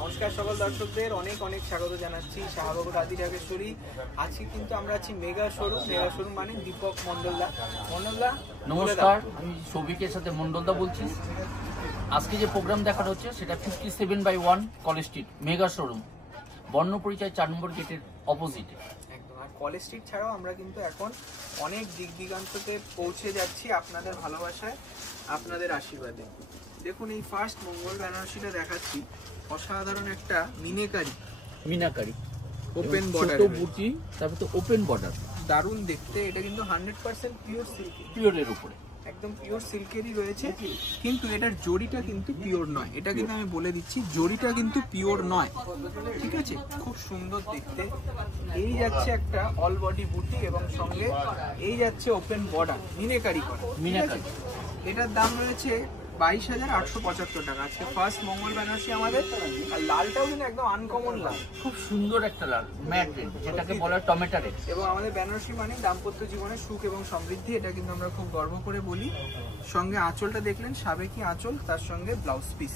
নমস্কার সকল দর্শকদের অনেক অনেক স্বাগত জানাচ্ছি শাহবাগ রাধি ঢাকেশ্বরী। আজকে কিন্তু আমরা আছি মেগা শোরুম মানে দীপক মন্ডলদা। নমস্কার, আমি সৌভিকের সাথে মন্ডলদা বলছি। আজকে যে প্রোগ্রাম দেখানো হচ্ছে সেটা 57/1 কলেজ স্ট্রিট মেগা শোরুম, বর্ণ পরিচয় 4 নম্বর গেটের অপোজিটে। একদম। আর কলেজ স্ট্রিট ছাড়াও আমরা কিন্তু এখন অনেক দিক দিগান্ততে পৌঁছে যাচ্ছি আপনাদের ভালোবাসায়, আপনাদের আশীর্বাদে। দেখুন এই ফার্স্ট মঙ্গল বেনারসিটা দেখাচ্ছি, অসাধারণ একটা মিনাকারি ওপেন বর্ডার, বুটি, তারপর তো ওপেন বর্ডার, দারুণ দেখতে। এটা কিন্তু 100% পিওর সিল্ক, পিওরের উপরে একদম পিওর সিল্কেরই রয়েছে, কিন্তু এটার জড়িটা কিন্তু পিওর নয়। এটা কিন্তু আমি বলে দিচ্ছি, জড়িটা কিন্তু পিওর নয়, ঠিক আছে? খুব সুন্দর দেখতে। এই যাচ্ছে একটা অল বডি বুটি এবং সঙ্গে এই যাচ্ছে ওপেন বর্ডার মিনাকারি করা। এটার দাম রয়েছে 22,875 টাকা। আজকে ফার্স্ট মঙ্গল বেনারসি আমাদের। আর লালটাও কিন্তু একদম আনকমন লাল, খুব সুন্দর একটা লাল, ম্যাট রেড, যেটাকে বলা হয় টমেটো রেড। এবং আমাদের বেনারসি মানে দাম্পত্য জীবনের সুখ এবং সমৃদ্ধি, এটা কিন্তু আমরা খুব গর্ব করে বলি। সঙ্গে আঁচলটা দেখলেন, সাবেকি আঁচল, তার সঙ্গে ব্লাউজ পিস।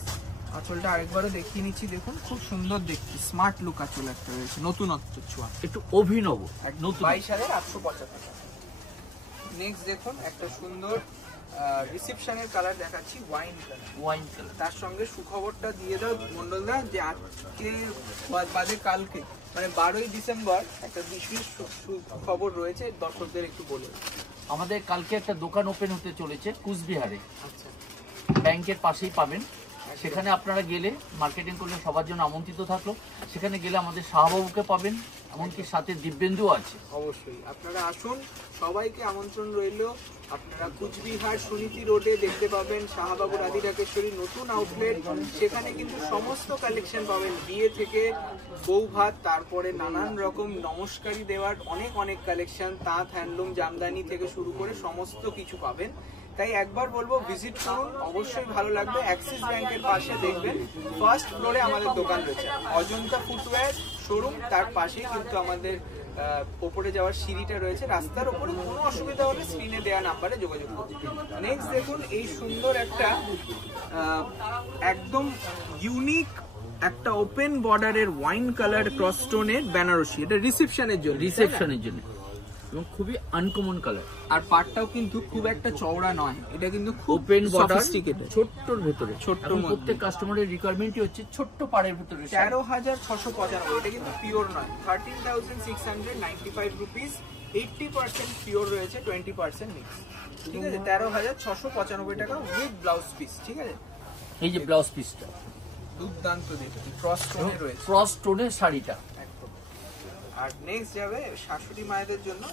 আঁচলটা আরেকবারও দেখিয়ে নিচ্ছি, দেখুন খুব সুন্দর দেখতে, স্মার্ট লুক আঁচল একটা রয়েছে, নতুনত্ব ছোঁয়া, একটু অভিনব। 22,875 টাকা। নেক্সট দেখুন একটা সুন্দর রিসেপশনের কালার দেখাচ্ছি, ওয়াইন কালার। তার সঙ্গে সুখবরটা দিয়ে দাও মন্ডলদা, যে আজকে বাদে কালকে মানে 12ই ডিসেম্বর একটা বিশেষ খবর রয়েছে, দর্শকদের একটু বলুন। আমাদের কালকে একটা দোকান ওপেন হতে চলেছে কুচবিহারে, আচ্ছা, ব্যাংকের পাশেই পাবেন। সেখানে আপনারা গেলে, মার্কেটিং করলে সবার জন্য আমন্ত্রিত থাকলো। সেখানে গেলে আমাদের শাহবাবুকে পাবেন, এমনকি সাথে দিব্যেন্দুও আছে। অবশ্যই আপনারা আসুন, সবাইকে আমন্ত্রণ রইল। আপনারা কুচবিহার সুনীতি রোডে দেখতে পাবেন শাহবাবু রাধি ঢাকেশ্বরী নতুন আউটলেট। সেখানে কিন্তু সমস্ত কালেকশন পাবেন, বিয়ে থেকে বউ ভাত, তারপরে নানান রকম নমস্কারি দেওয়ার অনেক কালেকশন, তাঁত, হ্যান্ডলুম, জামদানি থেকে শুরু করে সমস্ত কিছু পাবেন। তাই একবার বলবো ভিজিট করুন, অবশ্যই ভালো লাগবে। অ্যাক্সিস ব্যাংকের পাশে দেখবেন ফার্স্ট ফ্লোরে আমাদের দোকান রয়েছে, অজন্তা ফুটওয়্যার শোরুম, তার পাশেই কিন্তু আমাদের ওপরে যাওয়ার সিঁড়িটা রয়েছে। রাস্তার ওপরে কোনো অসুবিধা হলে স্ক্রিনে দেওয়া নাম্বারে যোগাযোগ করুন। নেক্সট দেখুন এই সুন্দর একটা একদম ইউনিক একটা ওপেন বর্ডারের ওয়াইন কালার ক্রস স্টোনের বেনারসি। এটা রিসেপশনের জন্য এবং খুবই আনকমন কালার। আর পাটটাও কিন্তু খুব একটা চওড়া নয়, এটা কিন্তু খুব ওপেন বর্ডার, সফিস্টিকেটেড, ছোট্টর ভেতরে। ছোট্ট প্রত্যেক কাস্টমারের রিকোয়ারমেন্টই হচ্ছে ছোট্ট পাড়ের ভেতরে। 13,695, এটা কিন্তু পিওর নয়। 13,695 রুপিস, 80% পিওর রয়েছে, 20% মিক্স, ঠিক আছে? 13,695 টাকা উইথ ব্লাউজ পিস, ঠিক আছে? এই যে ব্লাউজ পিসটা দুর্দান্ত দেখতে, ক্রস স্টোনে রয়েছে, ক্রস স্টোনের শাড়িটা একদম। আর নেক্সট যাবে শাশুড়ি মায়েদের জন্য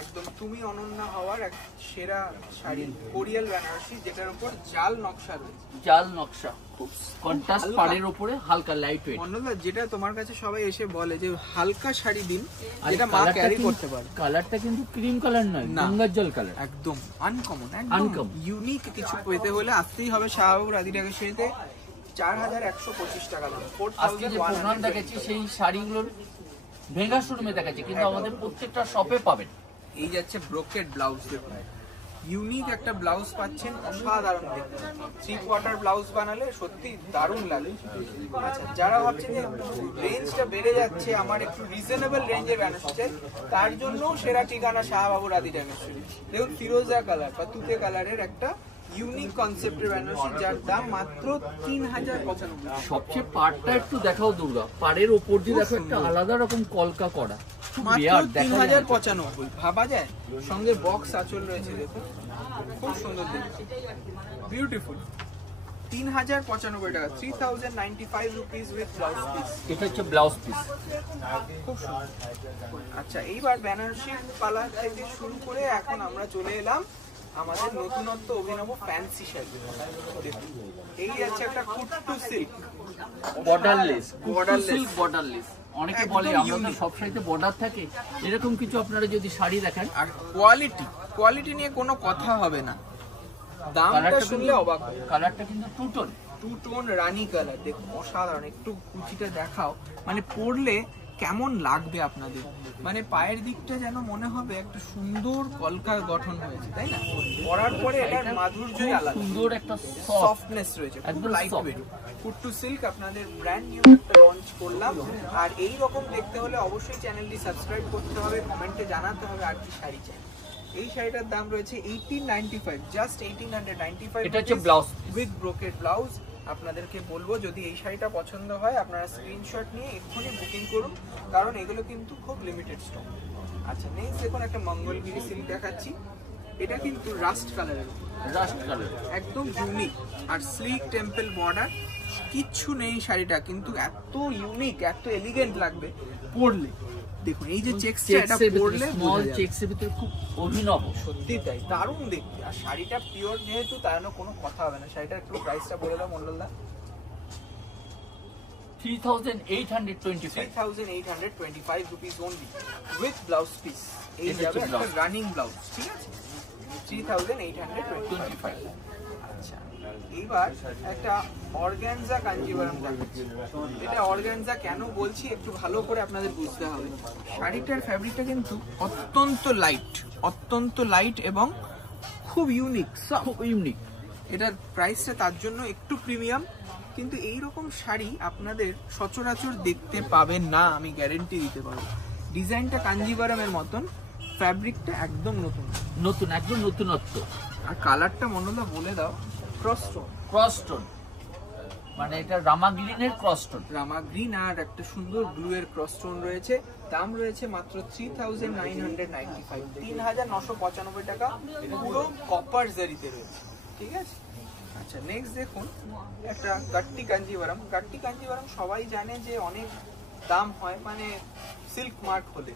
একদম তুমি অনন্যা হওয়ার এক সেরা শাড়ি, কোরিয়াল বেনারসি, যেটার উপর জাল নকশা রয়েছে। জাল নকশা, খুব কন্ট্রাস্ট পাড়ের উপরে, হালকা লাইট ওয়েট। মন্ডলদা, যেটা তোমার কাছে সবাই এসে বলে যে হালকা শাড়ি দিন, যেটা মা ক্যারি করতে পারে। কালারটা কিন্তু ক্রিম কালার নয়, গঙ্গার জল কালার, একদম আনকমন, একদম ইউনিক কিছু পেতে হলে আসতেই হবে শাহবাবু রাধি ঢাকেশ্বরীতে। 4,125 টাকা দাম। আজকে যে প্রোগ্রাম দেখাচ্ছি সেই শাড়িগুলোর মেগা শোরুমে দেখাচ্ছি, কিন্তু আমাদের প্রত্যেকটা শপে পাবেন। এই যাচ্ছে ব্রোকেড ব্লাউজ, দেখুন ইউনিক একটা ব্লাউজ পাচ্ছেন, অসাধারণ দেখতে। 3/4 ব্লাউজ বানালে সত্যি দারুণ লাগে। আচ্ছা, যারা ভাবছেন যে রেঞ্জটা বেড়ে যাচ্ছে, আমার একটু রিজনেবল রেঞ্জের বেনারসি চাই, তার জন্য সেরা ঠিকানা শাহবাবু রাধি ঢাকেশ্বরী। দেখুন ফিরোজা কালার বা তুতে কালারের একটা ইউনিক কনসেপ্টের বেনারসি, যার দাম মাত্র 3,095। সবচেয়ে পাড়টা একটু দেখাও দুর্গা, পাড়ের ওপর দিয়ে দেখো একটা আলাদা রকম কলকা করা, মাত্র 3,095, ভাবা যায়? সঙ্গে বক্স আঁচল রয়েছে, দেখুন খুব সুন্দর দেখতে, বিউটিফুল। 3,095 টাকা, 3,095 রুপিস উইথ ব্লাউজ পিস। এটা হচ্ছে ব্লাউজ পিস, খুব সুন্দর। আচ্ছা, এইবার বেনারসি পালা থেকে শুরু করে এখন আমরা চলে এলাম আমাদের নতুনত্ব অভিনব ফ্যান্সি শাড়ি। এই আছে একটা কুট্টু সিল্ক বর্ডারলেস, অনেকে বলে আমরা তো সব শাড়িতে বর্ডার থাকে, এরকম কিছু আপনারা যদি শাড়ি দেখেন। আর কোয়ালিটি নিয়ে কোনো কথা হবে না, দামটা শুনলে অবাক হবে। কালারটা কিন্তু টু টোন রানী কালার, দেখুন অসাধারণ। একটু কুচিটা দেখাও, মানে পরলে কেমন লাগবে আপনাদের, মানে পায়ের দিকটা যেন মনে হবে একটা সুন্দর কলকার গঠন হয়েছে, তাই না? পরার পরে এটার মাধুর্যই আলাদা, সুন্দর একটা সফটনেস রয়েছে, একদম লাইট ওয়েট। কুট্টু সিল্ক আপনাদের ব্র্যান্ড নিউ একটা লঞ্চ করলাম। আর এই রকম দেখতে হলে অবশ্যই চ্যানেলটি সাবস্ক্রাইব করতে হবে, কমেন্টে জানাতে হবে আর কি শাড়ি চাই। এই শাড়িটার দাম রয়েছে 1895, জাস্ট 1895। এটা হচ্ছে ব্লাউজ উইথ ব্রোকেড ব্লাউজ। আপনাদেরকে বলবো যদি এই শাড়িটা পছন্দ হয় আপনারা স্ক্রিনশট নিয়ে এক্ষুনি বুকিং করুন, কারণ এগুলো কিন্তু খুব লিমিটেড স্টক। আচ্ছা নেক্সট দেখুন একটা মঙ্গলগিরি সিল্ক দেখাচ্ছি। এটা কিন্তু রাস্ট কালারের, রাস্ট কালার, একদম ইউনিক আর স্লিক টেম্পল বর্ডার, কিচ্ছু নেই শাড়িটা, কিন্তু এত ইউনিক এত এলিগেন্ট লাগবে পরলে। দেখুন এই যে চেকসটা, এটা পরলে স্মল চেকসের ভিতরে খুব অভিনব, সত্যি তাই দারুণ দেখতে। আর শাড়িটা পিওর যেহেতু তার জন্য কোনো কথা হবে না। শাড়িটার একটু প্রাইসটা বলে দাও মন্ডলদা। 3825, 3825 rupees only with blouse piece. এই এটা যাবে হচ্ছে একটা blouse। রানিং ব্লাউজ, ঠিক আছে? 3825। আচ্ছা এইবার একটা অর্গানজা কাঞ্জিভারাম দেখাচ্ছি। এটা অর্গানজা কেন বলছি একটু ভালো করে আপনাদের বুঝতে হবে। শাড়িটার ফ্যাব্রিকটা কিন্তু অত্যন্ত লাইট এবং খুব ইউনিক, খুব ইউনিক। এটার প্রাইসটা তার জন্য একটু প্রিমিয়াম, কিন্তু এই রকম শাড়ি আপনাদের সচরাচর দেখতে পাবেন না, আমি গ্যারেন্টি দিতে পারবো। ডিজাইনটা কাঞ্জিভারামের মতন, ফ্যাব্রিকটা একদম নতুন, একদম নতুনত্ব। আর কালারটা মনোলা বলে দাও। ক্রস টোন, মানে এটা রামা গ্রিনের ক্রস টোন। রামা গ্রিন আর একটা সুন্দর ব্লু এর ক্রস টোন রয়েছে। দাম রয়েছে মাত্র 3995, 3995 টাকা। পুরো কপার জারিতে রয়েছে, ঠিক আছে? আচ্ছা নেক্সট দেখুন একটা গাট্টি কাঞ্জিভারাম। গাট্টি কাঞ্জিভারাম সবাই জানে যে অনেক দাম হয় মানে সিল্ক মার্ক হলে।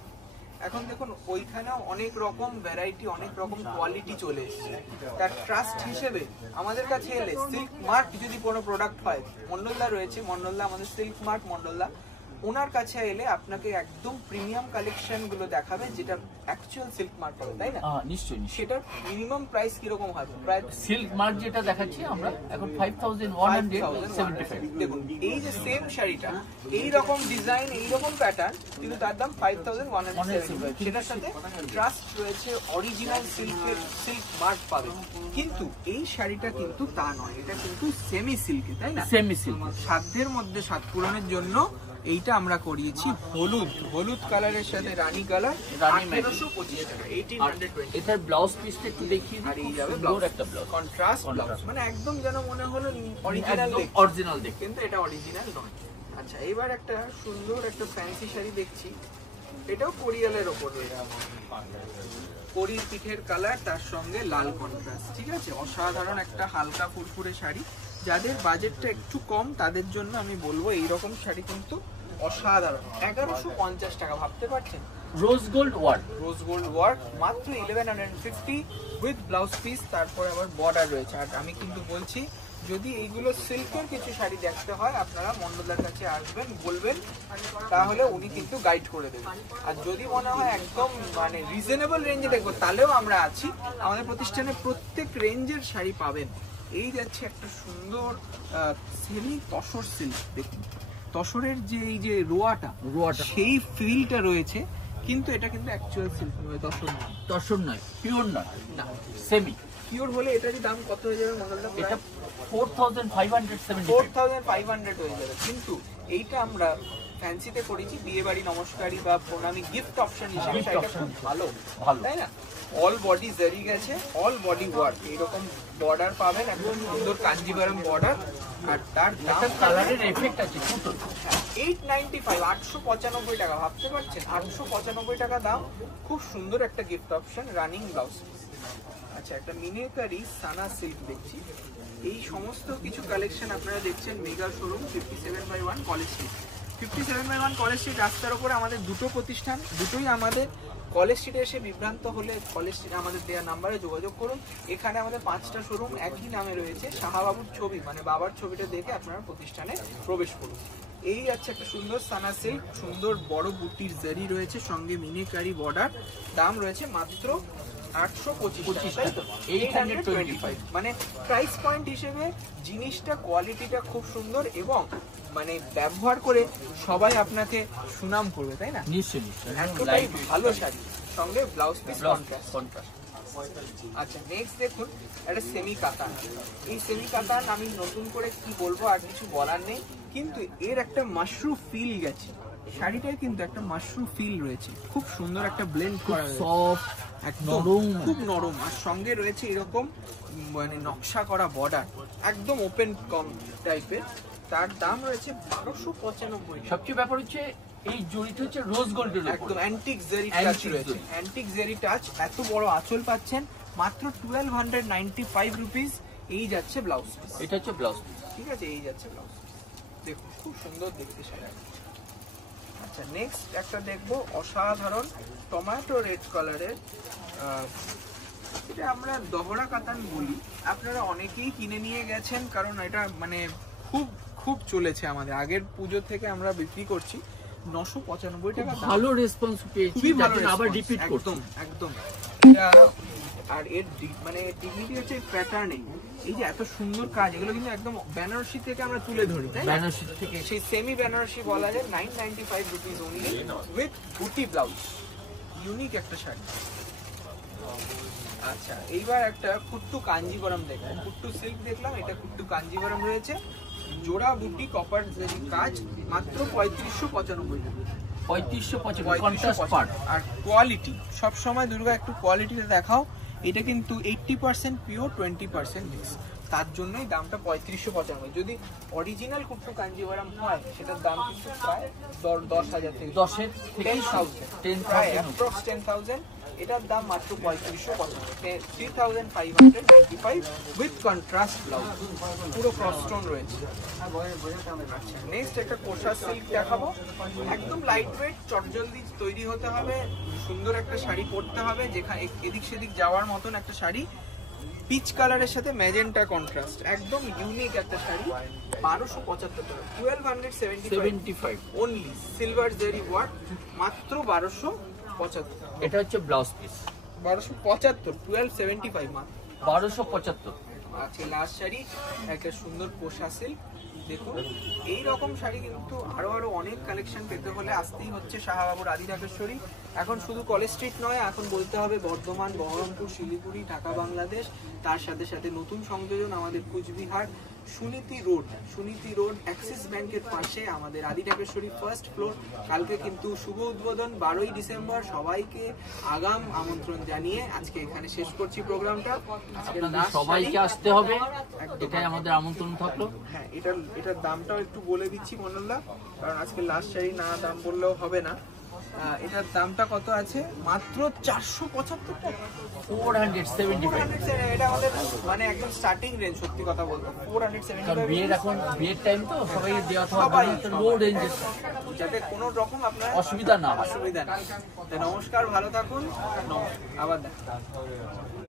এখন দেখুন ওইখানেও অনেক রকম ভ্যারাইটি, অনেক রকম কোয়ালিটি চলে এসেছে। তার ট্রাস্ট হিসেবে আমাদের কাছে এলে সিল্ক মার্ক যদি কোনো প্রোডাক্ট হয়, মন্ডলদা রয়েছে, মন্ডলদা আমাদের সিল্ক মার্ক মন্ডলদা, ওনার কাছে এলে আপনাকে একদম প্রিমিয়াম কালেকশন গুলো দেখাবে যেটা অ্যাকচুয়াল সিল্ক মার্ক হবে, তাই না? নিশ্চয়ই। সেটার মিনিমাম প্রাইস কিরকম হবে? প্রায় সিল্ক মার্ক যেটা দেখাচ্ছি আমরা এখন 5175। দেখুন এই যে সেম শাড়িটা, এই রকম ডিজাইন, এই রকম প্যাটার্ন, কিন্তু তার দাম 5175। সেটার সাথে ট্রাস্ট রয়েছে, অরিজিনাল সিল্কের সিল্ক মার্ক পাবেন। কিন্তু এই শাড়িটা কিন্তু তা নয়, এটা কিন্তু সেমি সিল্কে, তাই না? Semi silk. সাধ্যের মধ্যে স্বাদ পূরণের জন্য এইটা আমরা করিয়েছি হলুদ কালারের সাথে রানী কালার, 1825 টাকা, 1820। এটার ব্লাউজ পিসটা একটু দেখিয়ে দিই। আর এই যাবে একটা ব্লাউজ, কন্ট্রাস্ট ব্লাউজ, মানে একদম যেন মনে হলো অরিজিনাল দেখতে, কিন্তু এটা অরিজিনাল নয়। আচ্ছা এবার একটা সুন্দর একটা ফ্যান্সি শাড়ি দেখছি। এটাও কোরিয়ালের ওপর রয়েছে, করির পিঠের কালার, তার সঙ্গে লাল কন্ট্রাস্ট, ঠিক আছে? অসাধারণ একটা হালকা ফুরফুরে শাড়ি। যাদের বাজেটটা একটু কম তাদের জন্য আমি বলবো এইরকম শাড়ি কিন্তু অসাধারণ। 1150 টাকা, ভাবতে পারছেন? রোজ গোল্ড ওয়ার্ক মাত্র 1150 উইথ ব্লাউজ পিস, তারপরে আবার বর্ডার রয়েছে। আর আমি কিন্তু বলছি যদি এইগুলো সিল্কের কিছু শাড়ি দেখতে হয় আপনারা মন্ডলার কাছে আসবেন, বলবেন, তাহলে উনি কিন্তু গাইড করে দেবেন। আর যদি মনে হয় একদম মানে রিজনেবল রেঞ্জে দেখবো, তাহলেও আমরা আছি। আমাদের প্রতিষ্ঠানে প্রত্যেক রেঞ্জের শাড়ি পাবেন। এই যাচ্ছে একটা সুন্দর সেমি তসর সিল্ক। দেখুন তসরের যে এই যে রোয়াটা সেই ফিলটা রয়েছে, কিন্তু এটা কিন্তু অ্যাকচুয়াল সিল্ক নয়, তসর নয়, পিওর নয়, না সেমি। পিওর হলে এটারই দাম কত হয়ে যাবে মন্ডলদা? এটা 4575 4500 হয়ে যাবে। কিন্তু এইটা আমরা ফ্যান্সিতে করেছি বিয়ে বাড়ি, নমস্কারী বা প্রণামী গিফট অপশন হিসেবে। শাড়িটা খুব ভালো, তাই না? অল বডি জারি গেছে, অল বডি ওয়ার্ক, এইরকম বর্ডার পাবেন, একদম সুন্দর কাঞ্জিভারাম বর্ডার। আর তার দাম কালারের এফেক্ট আছে 895, 895 টাকা, ভাবতে পারছেন? 895 টাকা দাম। খুব সুন্দর একটা গিফট অপশন, রানিং ব্লাউজ। আচ্ছা একটা মিনিকারি সানা সিল্ক দেখছি। এই সমস্ত কিছু কালেকশন আপনারা দেখছেন mega showroom 57/1 college street. 57/1 college street রাস্তার উপরে আমাদের দুটো প্রতিষ্ঠান, দুটোই আমাদের। কলেজ স্ট্রিটে এসে বিভ্রান্ত হলে কলেজ স্ট্রিটে আমাদের দেওয়া নাম্বারে যোগাযোগ করুন। এখানে আমাদের 5টা শোরুম একই নামে রয়েছে। শাহবাবুর ছবি মানে বাবার ছবিটা দেখে আপনারা প্রতিষ্ঠানে প্রবেশ করুন। এই আছে একটা সুন্দর সানা সিল্ক, সুন্দর বড় বুটির জারি রয়েছে, সঙ্গে মিনিকারি বর্ডার। দাম রয়েছে মাত্র 825, তাই তো? 825, মানে প্রাইস পয়েন্ট হিসেবে জিনিসটা কোয়ালিটিটা খুব সুন্দর এবং মানে ব্যবহার করে সবাই আপনাকে সুনাম করবে, তাই না? নিশ্চয়ই। এতটাই ভালো শাড়ি, সঙ্গে ব্লাউজ পিস কন্ট্রাস্ট। আচ্ছা নেক্সট দেখুন একটা সেমি কাতান। এই সেমি কাতান আমি নতুন করে কি বলবো, আর কিছু বলার নেই, কিন্তু এর একটা মাশরুম ফিল গেছে, শাড়িটায় কিন্তু একটা মাশরুম ফিল রয়েছে, খুব সুন্দর একটা ব্লেন্ড করা রয়েছে, সফট, একদম নরম, খুব নরম, আর সঙ্গে রয়েছে এরকম মানে নকশা করা বর্ডার, একদম ওপেন কম টাইপের। তার দাম রয়েছে 1295। সবচেয়ে ব্যাপার হচ্ছে এই জড়িটা হচ্ছে রোজ গোল্ডের একদম অ্যান্টিক জেরি টাচ Antique রয়েছে, জরি। অ্যান্টিক জেরি টাচ, এত বড় আঁচল পাচ্ছেন মাত্র 1295 রুপিস। এই যাচ্ছে ব্লাউজ পিস, এটা হচ্ছে ব্লাউজ। ঠিক আছে, এই যাচ্ছে ব্লাউজ পিস, দেখুন খুব সুন্দর দেখতে শাড়ি। আচ্ছা নেক্সট একটা দেখবো অসাধারণ টমেটো রেড কালারের, এটা আমরা দহরা কাতান বলি, আপনারা অনেকেই কিনে নিয়ে গেছেন, কারণ এটা মানে খুব খুব চলেছে, আমাদের আগের পুজো থেকে আমরা বিক্রি করছি 995 টাকা দাম। ভালো রেসপন্স পেয়েছি, খুবই ভালো যার জন্য আবার response, রিপিট করছি। একদম একদম। এটা আর এর মানে ডিগনিটি হচ্ছে প্যাটার্নে, এই যে এত সুন্দর কাজ, এগুলো কিন্তু একদম বেনারসি থেকে আমরা তুলে ধরি, তাই না? বেনারসি থেকে সেই সেমি বেনারসি বলা যায়। 995 রুপিস অনলি উইথ বুটি ব্লাউজ, ইউনিক একটা শাড়ি। আচ্ছা এইবার একটা কুট্টু কাঞ্জিবরম দেখলাম, কুট্টু সিল্ক দেখলাম, এটা কুট্টু কাঞ্জিবরম রয়েছে, জোড়া বুটি কপার জরি কাজ, মাত্র 3595 টাকা। 3595 কন্ট্রাস্ট পার্ট। আর কোয়ালিটি সব সময় দুর্গা একটু কোয়ালিটিটা দেখাও, এটা কিন্তু 80% পিওর, 20% মিক্স, তার জন্যই দামটা 3595। যদি অরিজিনাল কুট্টু কাঞ্জিবরম হয় সেটার দাম কিন্তু প্রায় 10,000 থেকে 10,000 থেকে 10,000, প্রায় 10,000 অ্যাপ্রক্স 10,000। এটার দাম মাত্র 3595, 3595 উইথ কন্ট্রাস্ট ব্লাউজ, পুরো ক্রস স্টোন রয়েছে। নেক্সট একটা কোষা সিল্ক দেখাবো, একদম লাইট ওয়েট, চটজলদি তৈরি হতে হবে, সুন্দর একটা শাড়ি পরতে হবে, যেখানে এদিক সেদিক যাওয়ার মতন একটা শাড়ি, পিচ কালারের সাথে ম্যাজেন্টা কন্ট্রাস্ট, একদম ইউনিক একটা শাড়ি, 1275 টাকা, 1275 অনলি, সিলভার জেরি ওয়ার্ক, মাত্র 1275। এটা হচ্ছে ব্লাউজ পিস 1275, 1275 মাত্র। 1275। আজকে লাস্ট শাড়ি একটা সুন্দর কোষা সিল্ক, দেখুন এই রকম শাড়ি কিন্তু আরো অনেক কালেকশন পেতে হলে আসতেই হচ্ছে শাহবাবুর আদি ঢাকেশ্বরী। এখন শুধু কলেজ স্ট্রিট নয়, এখন বলতে হবে বর্ধমান, বহরমপুর, শিলিগুড়ি, ঢাকা বাংলাদেশ, তার সাথে সাথে নতুন সংযোজন আমাদের কুচবিহার, সুনীতি রোড অ্যাক্সিস ব্যাংকের পাশে আমাদের আদি ঢাকেশ্বরী ফার্স্ট ফ্লোর। কালকে কিন্তু শুভ উদ্বোধন 12ই ডিসেম্বর, সবাইকে আগাম আমন্ত্রণ জানিয়ে আজকে এখানে শেষ করছি প্রোগ্রামটা। আজকে আপনাদের সবাইকে আসতে হবে, এটাই আমাদের আমন্ত্রণ থাকলো। হ্যাঁ, এটার দামটাও একটু বলে দিচ্ছি মনোল্লা, কারণ আজকে লাস্ট শাড়ি না দাম বললেও হবে না। এটার দামটা কত আছে? মাত্র 475 টাকা, 475। এটা আমাদের মানে একদম স্টার্টিং রেঞ্জ, সত্যি কথা বলতে 475। কারণ বিয়ের টাইম তো সবাইকে দেওয়া সবাই লো রেঞ্জের, যাতে কোনো রকম আপনার অসুবিধা না হয়। অসুবিধা নেই। নমস্কার, ভালো থাকুন, আবার দেখা।